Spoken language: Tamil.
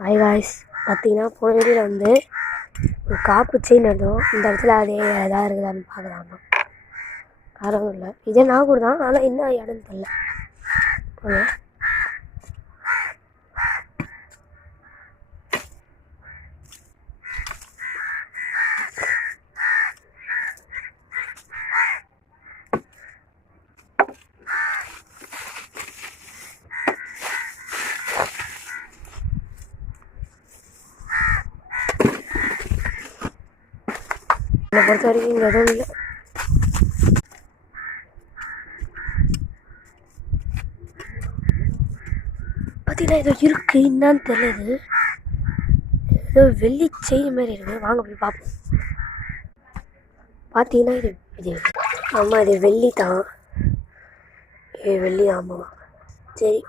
ஹாய் காய்ஸ், பார்த்தீங்கன்னா போன வீடியோவில் வந்து ஒரு காப்பு செயின் எடுத்தோம். இந்த இடத்துல அதே எதாக இருக்குதான்னு பார்க்கலாமா? காரணம் இல்லை, இதே நாகூர் தான், ஆனால் என்ன இடம்னு தெரியல. என்னை பொறுத்த வரைக்கும் இங்கே எதுவும் இல்லை. பார்த்தீங்கன்னா ஏதோ இருக்குது, என்னான்னு தெரியல. ஏதோ வெள்ளி செயின் மாதிரி இருக்குது, வாங்க போய் பார்ப்போம். பார்த்தீங்கன்னா இது ஆமாம், இது வெள்ளி தான். வெள்ளி ஆமாம். சரி,